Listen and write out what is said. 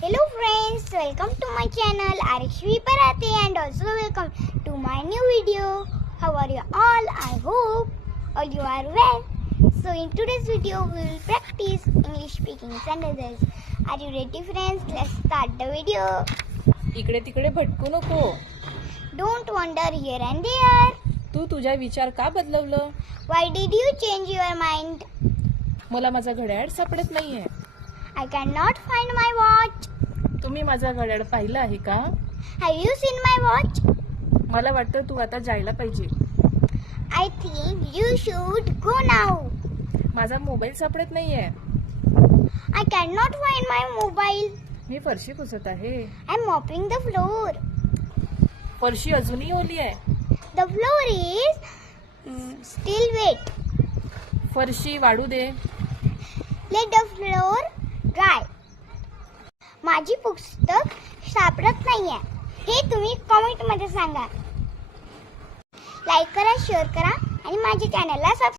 Hello friends, welcome to my channel Arishvi Parate and also welcome to my new video. How are you all? I hope all you are well. So in today's video we will practice English speaking sentences. Are you ready friends? Let's start the video. इकडे तिकडे भटकू नको Don't wander here and there. तू तुझा विचार का बदलवलं Why did you change your mind? मला माझा घड्याळ सापडत नाहीये I cannot find my watch. तुम्ही माझा घड्याळ पाहिलं आहे का Have you seen my watch? मला वाटतं तू आता जायला पाहिजे I think you should go now. माझा मोबाईल सापडत नाहीये I cannot find my mobile. मी फरशी पुसत आहे I'm mopping the floor. फरशी अजूनही ओली आहे The floor is mm, still wet. फरशी वाढू दे Let the floor गाय माझी पुस्तक सापडत नाहीये. हे तुम्ही कमेंटमध्ये सांगा. लाईक करा शेअर करा आणि माझ्या चॅनलला सबस्क्राईब